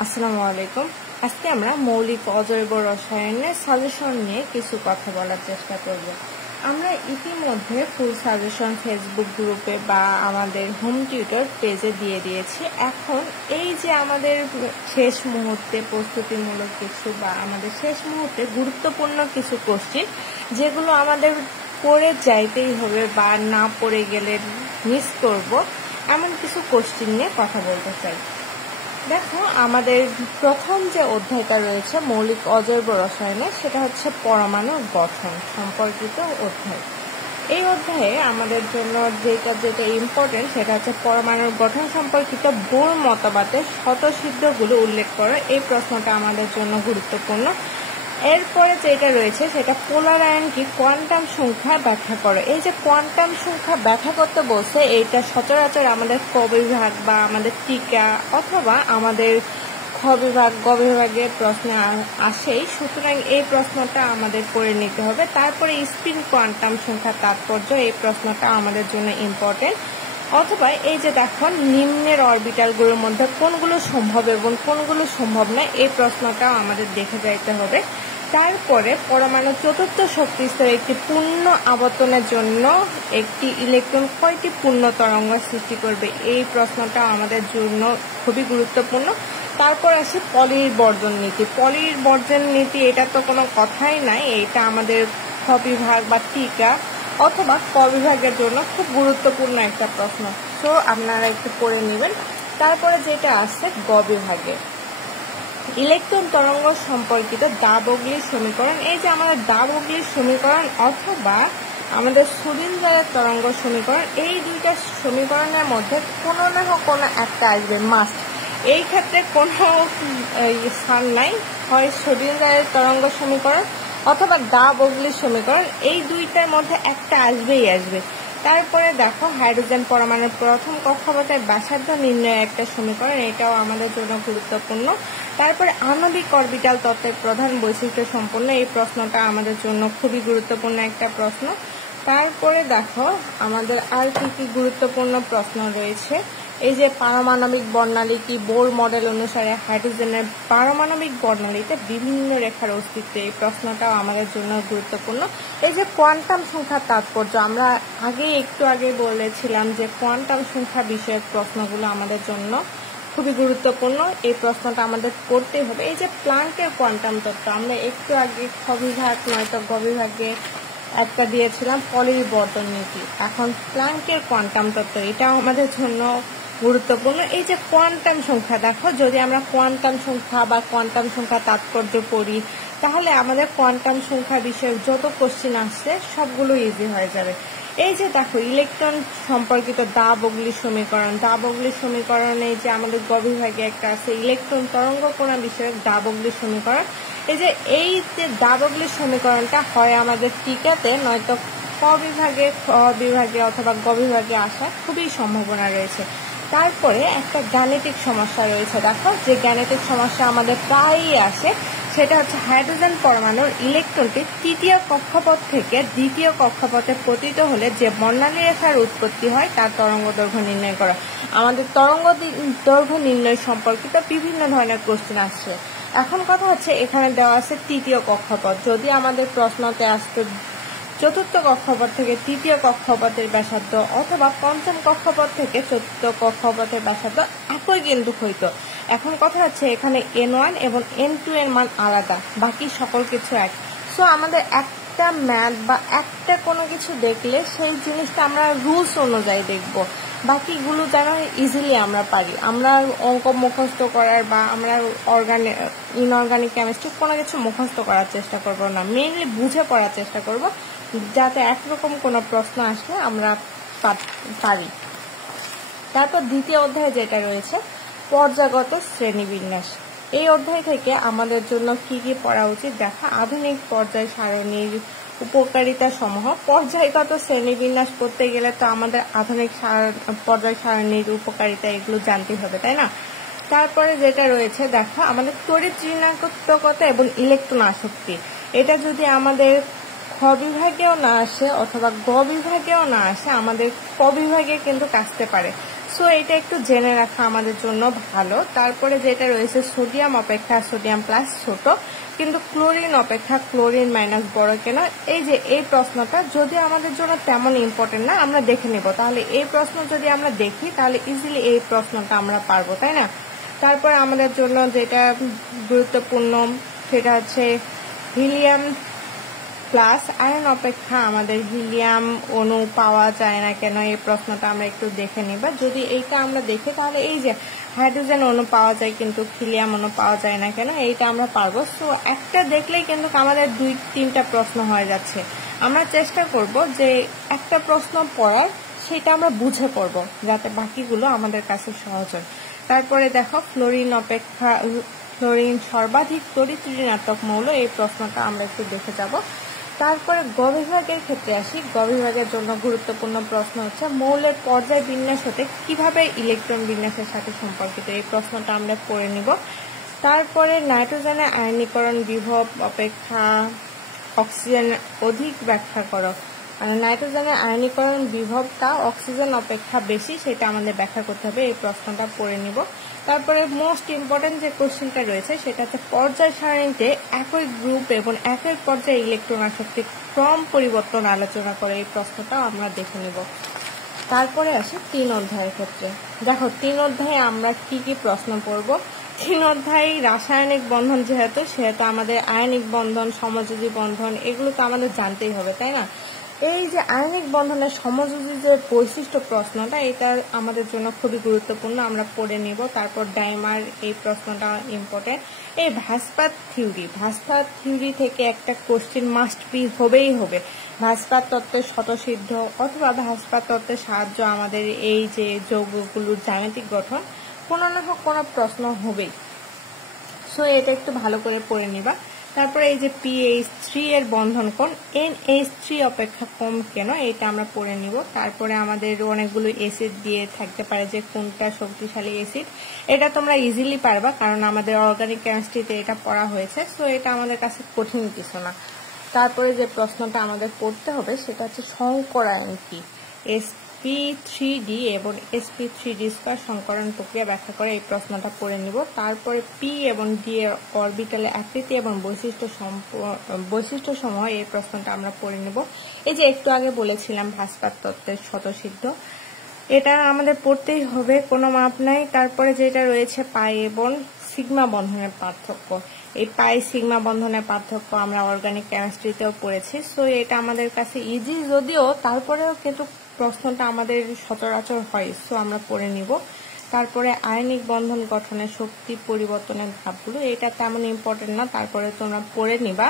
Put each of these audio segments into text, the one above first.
আসসালামু আলাইকুম। আজকে আমরা মৌলিক অজৈব রসায়নের সাজেশন নিয়ে কিছু কথা বলার চেষ্টা করব। আমরা ইতিমধ্যে ফুল সাজেশন ফেসবুক গ্রুপে বা আমাদের হোম টিউটর পেজে দিয়ে দিয়েছি। এখন এই যে আমাদের শেষ মুহূর্তে প্রস্তুতিমূলক কিছু বা আমাদের শেষ মুহূর্তে গুরুত্বপূর্ণ কিছু কোশ্চেন যেগুলো আমাদের পড়ে যাইতেই হবে বা না পড়ে গেলে মিস করব, এমন কিছু কোশ্চেন নিয়ে কথা বলতে চাই। দেখো, আমাদের প্রথম যে অধ্যায়টা রয়েছে মৌলিক অজৈব রসায়নে, সেটা হচ্ছে পরমাণুর গঠন সম্পর্কিত অধ্যায়। এই অধ্যায়ে আমাদের জন্য যেটা ইম্পর্টেন্ট সেটা হচ্ছে পরমাণুর গঠন সম্পর্কিত বোর মতবাদের স্বতঃসিদ্ধগুলো উল্লেখ করা। এই প্রশ্নটা আমাদের জন্য গুরুত্বপূর্ণ। এরপরে যেটা রয়েছে সেটা পোলার আয়ন কি, কোয়ান্টাম সংখ্যা ব্যাখ্যা করো। এই যে কোয়ান্টাম সংখ্যা ব্যাখ্যা করতে বলছে, এইটা সচরাচর আমাদের ক বিভাগ বা আমাদের টিকা অথবা আমাদের খ বিভাগ গ বিভাগের প্রশ্নে আসেই, সুতরাং এই প্রশ্নটা আমাদের করে নিতে হবে। তারপরে স্পিন কোয়ান্টাম সংখ্যার তাৎপর্য, এই প্রশ্নটা আমাদের জন্য ইম্পর্টেন্ট। অথবা এই যে দেখো, নিম্নের অরবিটালগুলোর মধ্যে কোনগুলো সম্ভব এবং কোনগুলো সম্ভব না, এই প্রশ্নটাও আমাদের দেখে যাইতে হবে। তারপরে পরমাণু চতুর্থ শক্তি স্তরে একটি পূর্ণ আবর্তনের জন্য একটি ইলেকট্রন কয়টি পূর্ণ তরঙ্গ সৃষ্টি করবে, এই প্রশ্নটা আমাদের জন্য খুবই গুরুত্বপূর্ণ। তারপর আসে পলির বর্জন নীতি। পলির বর্জন নীতি, এটা তো কোনো কথাই নাই, এটা আমাদের খ বিভাগ বা টিকা অথবা ক বিভাগের জন্য খুব গুরুত্বপূর্ণ একটা প্রশ্ন। তো আপনারা একটু পড়ে নেবেন। তারপরে যেটা আছে গ বিভাগে, ইলেকট্রন তরঙ্গ সম্পর্কিত দা-বগলির সমীকরণ। এই যে আমাদের দা-বগলির সমীকরণ অথবা আমাদের শ্রোডিঙ্গারের তরঙ্গ সমীকরণ, এই দুইটা সমীকরণের মধ্যে কোনো না কোনো একটা আসবে মাস্ট। এই ক্ষেত্রে কোনো স্থান নাই, হয় শ্রোডিঙ্গারের তরঙ্গ সমীকরণ অথবা দা-বগলির সমীকরণ, এই দুইটার মধ্যে একটা আসবেই আসবে। তারপরে দেখো, হাইড্রোজেন পরমাণুর প্রথম কক্ষপথের ব্যাসার্ধ নির্ণয়ের একটা সমীকরণ, এটাও আমাদের জন্য গুরুত্বপূর্ণ। তারপরে আণবিক অরবিটাল তত্ত্বের প্রধান বৈশিষ্ট্য সম্পন্ন, এই প্রশ্নটা আমাদের জন্য খুবই গুরুত্বপূর্ণ একটা প্রশ্ন। তারপরে দেখো, আমাদের আর কি গুরুত্বপূর্ণ প্রশ্ন রয়েছে। এই যে পারমাণবিক বর্ণালী কি, বোর মডেল অনুসারে হাইড্রোজেনের পারমাণবিক বর্ণালীতে বিভিন্ন রেখার অস্তিত্ব, এই প্রশ্নটাও আমাদের জন্য গুরুত্বপূর্ণ। এই যে কোয়ান্টাম সংখ্যার তাৎপর্য, আমরা একটু আগে বলেছিলাম যে কোয়ান্টাম সংখ্যা বিষয়ক প্রশ্নগুলো আমাদের জন্য খুবই গুরুত্বপূর্ণ, এই প্রশ্নটা আমাদের পড়তেই হবে। এই যে প্লাঙ্কের কোয়ান্টাম তত্ত্ব, আমরা একটু আগে খ বিভাগ নয়তো গ বিভাগে একটা দিয়েছিলাম পলির বর্জন নীতি, এখন প্লাঙ্কের কোয়ান্টাম তত্ত্ব, এটাও আমাদের জন্য গুরুত্বপূর্ণ। এই যে কোয়ান্টাম সংখ্যা, দেখো যদি আমরা কোয়ান্টাম সংখ্যা বা কোয়ান্টাম সংখ্যা তাৎপর্য পড়ি, তাহলে আমাদের কোয়ান্টাম সংখ্যা বিষয়ক যত কোশ্চেন আসছে সবগুলো ইজি হয়ে যাবে। এই যে দেখো, ইলেকট্রন সম্পর্কিত দা-বগলির সমীকরণ, দা-বগলির সমীকরণে যে আমাদের গ বিভাগে একটা আছে ইলেকট্রন তরঙ্গ কোণা বিষয়ক দা-বগলির সমীকরণ। এই যে দা-বগলির সমীকরণটা হয় আমাদের টিকাতে নয়তো ক বিভাগে, খ বিভাগে অথবা গ বিভাগে আসার খুবই সম্ভাবনা রয়েছে। তারপরে একটা গাণিতিক সমস্যা রয়েছে। দেখো, যে গাণিতিক সমস্যা আমাদের প্রায়ই আসে, সেটা হচ্ছে হাইড্রোজেন পরমাণুর ইলেকট্রনটি তৃতীয় কক্ষপথ থেকে দ্বিতীয় কক্ষপথে পতিত হলে যে বর্ণালী রেখার উৎপত্তি হয় তার তরঙ্গ দৈর্ঘ্য নির্ণয় করা। আমাদের তরঙ্গ দৈর্ঘ্য নির্ণয় সম্পর্কিত বিভিন্ন ধরনের কোশ্চেন আসছে। এখন কথা হচ্ছে, এখানে দেওয়া আছে তৃতীয় কক্ষপথ, যদি আমাদের প্রশ্নতে আসতো চতুর্থ কক্ষপথ থেকে তৃতীয় কক্ষপথের ব্যাসার্ধ অথবা পঞ্চম কক্ষপথ থেকে চতুর্থ কক্ষপথের ব্যাসার্ধ একই কিন্তু হইতো। এখন কথা হচ্ছে, এখানে N1 এবং N2 এর মান আলাদা, বাকি সকল কিছু এক। সো আমাদের একটা ম্যাথ বা একটা কোনো কিছু দেখলে সেই জিনিসটা আমরা রুলস অনুযায়ী দেখব, বাকিগুলো যেন ইজিলি আমরা পারি। আমরা অঙ্ক মুখস্থ করার বা আমরা ইনঅর্গানিক কেমিস্ট্রি কোনো কিছু মুখস্থ করার চেষ্টা করব না, মেইনলি বুঝে পড়ার চেষ্টা করব, যাতে একরকম কোনো প্রশ্ন আসলে আমরা পারি। তারপর দ্বিতীয় অধ্যায় যেটা রয়েছে পর্যায়গত শ্রেণীবিন্যাস, এই অধ্যায় থেকে আমাদের জন্য কি কি পড়া উচিত দেখা। আধুনিক পর্যায় সারণীর উপকারিতা সমূহ। পর্যায়গত শ্রেণীবিন্যাস করতে গেলে তো আমাদের আধুনিক পর্যায় সারণীর উপকারিতা এগুলো জানতে হবে, তাই না। তারপরে যেটা রয়েছে দেখো, আমাদের তড়িৎ ঋণাত্মকতা এবং ইলেকট্রন আসক্তি, এটা যদি আমাদের খ বিভাগেও না আসে অথবা গ বিভাগেও না আসে, আমাদের ক বিভাগে কিন্তু আসতে পারে। সো এটা একটু জেনে রাখা আমাদের জন্য ভালো। তারপরে যেটা রয়েছে সোডিয়াম অপেক্ষা সোডিয়াম প্লাস ছোট, কিন্তু ক্লোরিন অপেক্ষা ক্লোরিন মাইনাস বড় কেন? এই যে এই প্রশ্নটা যদিও আমাদের জন্য তেমন ইম্পর্টেন্ট না, আমরা দেখে নেব। তাহলে এই প্রশ্ন যদি আমরা দেখি তাহলে ইজিলি এই প্রশ্নটা আমরা পারবো, তাই না? তারপর আমাদের জন্য যেটা গুরুত্বপূর্ণ সেটা হচ্ছে হিলিয়াম প্লাস আয়ন অপেক্ষা আমাদের হিলিয়াম অণু পাওয়া যায় না কেন? এই প্রশ্নটা আমরা একটু দেখে নিব। যদি এইটা আমরা দেখি তাহলে এই যে হাইড্রোজেন অণু পাওয়া যায় কিন্তু হিলিয়াম অণু পাওয়া যায় না কেন, এইটা আমরা পারবো। সো একটা দেখলেই কিন্তু আমাদের 2-3টা প্রশ্ন হয়ে যাচ্ছে। আমরা চেষ্টা করব যে একটা প্রশ্ন পড়ার সেটা আমরা বুঝে পড়বো যাতে বাকিগুলো আমাদের কাছে সহজ হয়। তারপরে দেখো ফ্লোরিন সর্বাধিক তড়িৎ ঋণাত্মক মৌল, এই প্রশ্নটা আমরা একটু দেখে যাব। তারপরে গ বিভাগের ক্ষেত্রে আসি। গ বিভাগের জন্য গুরুত্বপূর্ণ প্রশ্ন হচ্ছে মৌলের পর্যায় বিন্যাস হতে কিভাবে ইলেকট্রন বিন্যাসের সাথে সম্পর্কিত, এই প্রশ্নটা আমরা পড়ে নিব। তারপরে নাইট্রোজেনের আয়নীকরণ বিভব অপেক্ষা অক্সিজেন অধিক ব্যাখ্যা করো, মানে নাইট্রোজেনের আয়নীকরণ বিভবটা অক্সিজেন অপেক্ষা বেশি, সেটা আমাদের ব্যাখ্যা করতে হবে। এই প্রশ্নটা পড়ে নিব। তারপরে মোস্ট ইম্পর্টেন্ট যে কোশ্চেনটা রয়েছে সেটা হচ্ছে পর্যায় সারণীতে একই গ্রুপ এবং একই পর্যায়ে ইলেকট্রন আসক্তির ক্রম পরিবর্তন আলোচনা করে, এই প্রশ্নটাও আমরা দেখে নেব। তারপরে আসি 3 অধ্যায়ের ক্ষেত্রে। দেখো 3 অধ্যায়ে আমরা কি কি প্রশ্ন পড়ব। 3 অধ্যায় রাসায়নিক বন্ধন যেহেতু সেহেতু আমাদের আয়নিক বন্ধন সমযোজী বন্ধন এগুলো তো আমাদের জানতেই হবে, তাই না? এই যে আয়নিক বন্ধনের সমযোজী যে বৈশিষ্ট্য প্রশ্নটা, এটা আমাদের জন্য খুবই গুরুত্বপূর্ণ, আমরা পড়ে নিব। তারপর ডাইমার, এই প্রশ্নটা ইম্পর্টেন্ট। এই ভাস্পাত থিওরি থেকে একটা কোশ্চেন মাস্ট বি হবেই হবে। ভাস্পাত তত্ত্বের স্বতঃসিদ্ধ অথবা ভাস্পাত তত্ত্বের সাহায্য আমাদের এই যে যৌগগুলোর জ্যামিতিক গঠন কোনো না হোক কোনো প্রশ্ন হবেই। সো এটা একটু ভালো করে পড়ে নিবা। তারপরে এই যে PH3 এর বন্ধন কোণ NH3 অপেক্ষা কম কেন, এটা আমরা পড়ে নিব। তারপরে আমাদের অনেকগুলো অ্যাসিড দিয়ে থাকতে পারে যে কোনটা শক্তিশালী অ্যাসিড, এটা তোমরা ইজিলি পারবা কারণ আমাদের অর্গানিক কেমিস্ট্রিতে এটা পড়া হয়েছে। সো এটা আমাদের কাছে কঠিন কিছু না। তারপরে যে প্রশ্নটা আমাদের পড়তে হবে সেটা হচ্ছে সংকরায়ন কি, sp3d এবং sp3d স্কয়ার সংকরণ প্রক্রিয়া ব্যাখ্যা করে, এই প্রশ্নটা পড়ে নিব। তারপরে p এবং d এর অরবিটালের আকৃতি এবং বৈশিষ্ট্য সমূহ, এই প্রশ্নটা আমরা পড়ে নিব। এই যে একটু আগে বলেছিলাম ভাস্পাত তত্ত্বের স্বতঃসিদ্ধ, এটা আমাদের পড়তেই হবে, কোনো মাপ নাই। তারপরে যেটা রয়েছে পাই এবং সিগমা বন্ধনের পার্থক্য, এই পাই সিগমা বন্ধনের পার্থক্য আমরা অর্গানিক কেমিস্ট্রিতেও পড়েছি। সো এটা আমাদের কাছে ইজি যদিও তারপরেও কিন্তু প্রশ্নটা আমাদের সচরাচর হয়, সো আমরা পড়ে নিব। তারপরে আয়নিক বন্ধন গঠনের শক্তি পরিবর্তনের ধাপগুলো, এটা তেমন ইম্পর্টেন্ট না, তারপরে তোমরা পড়ে নিবা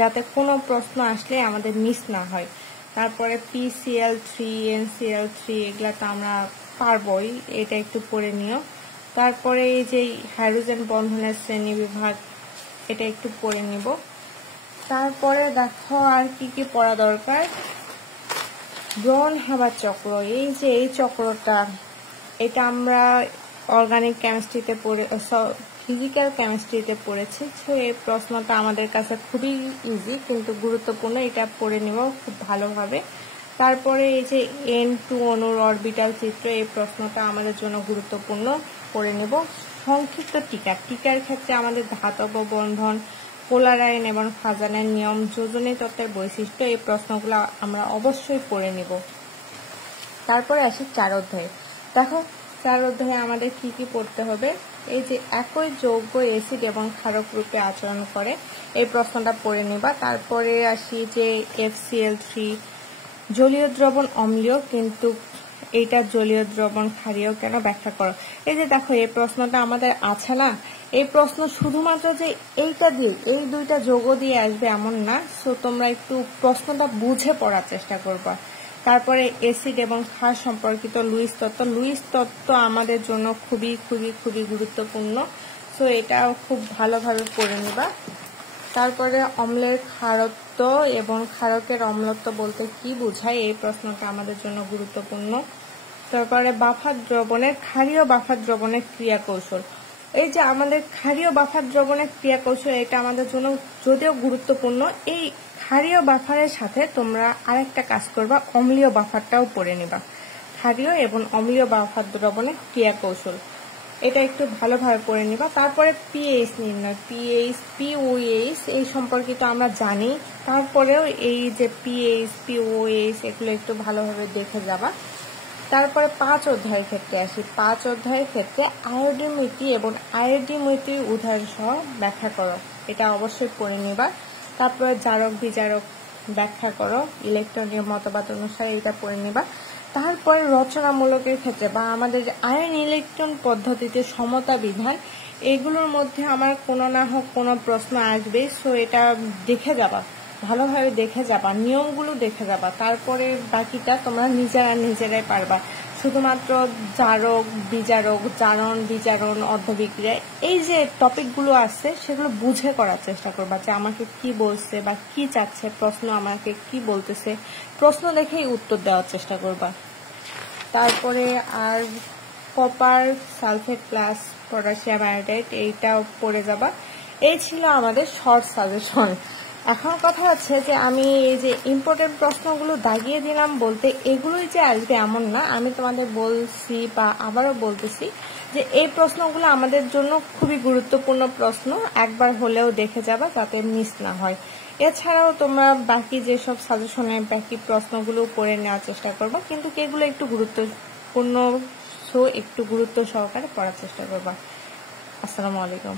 যাতে কোনো প্রশ্ন আসলে আমাদের মিস না হয়। তারপরে PCl3 NCl3 এগুলা তো আমরা পারবই, এটা একটু পড়ে নিও। তারপরে এই যে হাইড্রোজেন বন্ধনের শ্রেণী বিভাগ, এটা একটু পড়ে নিব। তারপরে দেখো আর কি কি পড়া দরকার। ব্রন হ্যাবার চক্র, এই যে এই চক্রটা, এটা আমরা অর্গানিক কেমিস্ট্রিতে পড়ে ফিজিক্যাল কেমিস্ট্রিতে পড়েছি। তো এই প্রশ্নটা আমাদের কাছে খুবই ইজি কিন্তু গুরুত্বপূর্ণ, এটা পড়ে নেব খুব ভালোভাবে। তারপরে এই যে N2 অণুর অরবিটাল চিত্র, এই প্রশ্নটা আমাদের জন্য গুরুত্বপূর্ণ, পড়ে নেব। সংক্ষিপ্ত টিকার ক্ষেত্রে আমাদের ধাতব বন্ধন, পোলার আয়ন এবং ফাজানের নিয়ম, যোজনী তত্ত্বের বৈশিষ্ট্য, এই প্রশ্নগুলো আমরা অবশ্যই পড়ে নিব। তারপরে আসি 4 অধ্যায়ে। দেখো 4 অধ্যায়ে আমাদের কি কি পড়তে হবে। এই যে একই যৌগ অ্যাসিড এবং ক্ষারক রূপে আচরণ করে, এই প্রশ্নটা পড়ে নিবা। তারপরে আসি যে FCl3 জলীয় দ্রবণ অম্লীয় কিন্তু এইটা জলীয় দ্রবণ ক্ষারীয় কেন, ব্যাখ্যা করো। এই যে দেখো এই প্রশ্নটা আমাদের আছে না, এই প্রশ্ন শুধুমাত্র যে এইটা দিয়ে এই দুইটা যৌগ দিয়ে আসবে এমন না। সো তোমরা একটু প্রশ্নটা বুঝে পড়ার চেষ্টা করবা। তারপরে অ্যাসিড এবং ক্ষার সম্পর্কিত লুইস তত্ত্ব আমাদের জন্য খুবই খুবই খুবই গুরুত্বপূর্ণ। সো এটাও খুব ভালোভাবে পড়ে নিবা। তারপরে অম্লের ক্ষারত্ব এবং ক্ষারকের অম্লত্ব বলতে কি বোঝায়, এই প্রশ্নটা আমাদের জন্য গুরুত্বপূর্ণ। তারপরে ক্ষারীয় বাফার দ্রবণের ক্রিয়া কৌশল, এই যে আমাদের ক্ষারীয় বাফার দ্রবণের ক্রিয়া কৌশল, এটা আমাদের জন্য যদিও গুরুত্বপূর্ণ। এই ক্ষারীয় বাফারের সাথে তোমরা আরেকটা কাজ করবা, অম্লীয় বাফারটাও পড়ে নিবা। ক্ষারীয় এবং অম্লীয় বা অখাদ্য দ্রবণের ক্রিয়া কৌশল। এটা একটু ভালোভাবে পড়ে নিবা। তারপরে পিএইচ নির্ণয়, পিওএইচ এই সম্পর্কিত আমরা জানি, তারপরেও এই যে পিএইচ পিওএইচ এগুলো একটু ভালোভাবে দেখে যাবা। তারপরে 5 অধ্যায়ের ক্ষেত্রে আসি। 5 অধ্যায়ের ক্ষেত্রে আয়োডিমিতি এবং আয়োডিমিতির উদাহরণ সহ ব্যাখ্যা করো, এটা অবশ্যই পড়ে নিবা। তারপরে জারক বিজারক ব্যাখ্যা করো, ইলেকট্রনীয় মতবাদ অনুসারে এটা পড়ে নিবা। তারপরে রচনামূলকের ক্ষেত্রে বা আমাদের যে আয়ন ইলেকট্রন পদ্ধতিতে সমতা বিধান, এগুলোর মধ্যে আমার কোনো না হোক কোনো প্রশ্ন আসবে, সো এটা দেখে যাবা, ভালোভাবে দেখে যাবা, নিয়মগুলো দেখে যাবা। তারপরে বাকিটা তোমরা নিজেরাই পারবা। শুধুমাত্র জারক বিজারক, জারণ বিজারণ, অর্ধবিক্রিয়া এই যে টপিকগুলো আছে সেগুলো বুঝে করার চেষ্টা করবা, যে আমাকে কি বলছে বা কি চাচ্ছে, প্রশ্ন আমাকে কি বলতেছে, প্রশ্ন দেখেই উত্তর দেওয়ার চেষ্টা করবা। তারপরে আর copper sulphate plus potassium iodide এইটাও পড়ে যাবা। এই ছিল আমাদের শর্ট সাজেশন। এখন কথা হচ্ছে যে আমি এই যে ইম্পর্টেন্ট প্রশ্নগুলো দাগিয়ে দিলাম বলতে এগুলোই যে আসবে এমন না, আমি তোমাদের বলছি বা আবারও বলতেছি যে এই প্রশ্নগুলো আমাদের জন্য খুবই গুরুত্বপূর্ণ প্রশ্ন, একবার হলেও দেখে যাবা যাতে মিস না হয়। এছাড়াও তোমরা বাকি যেসব সাজেশনে বাকি প্রশ্নগুলো পড়ে নেওয়ার চেষ্টা করবা, কিন্তু এগুলো একটু গুরুত্বপূর্ণ, একটু গুরুত্ব সহকারে পড়ার চেষ্টা করবা। আসসালামু আলাইকুম।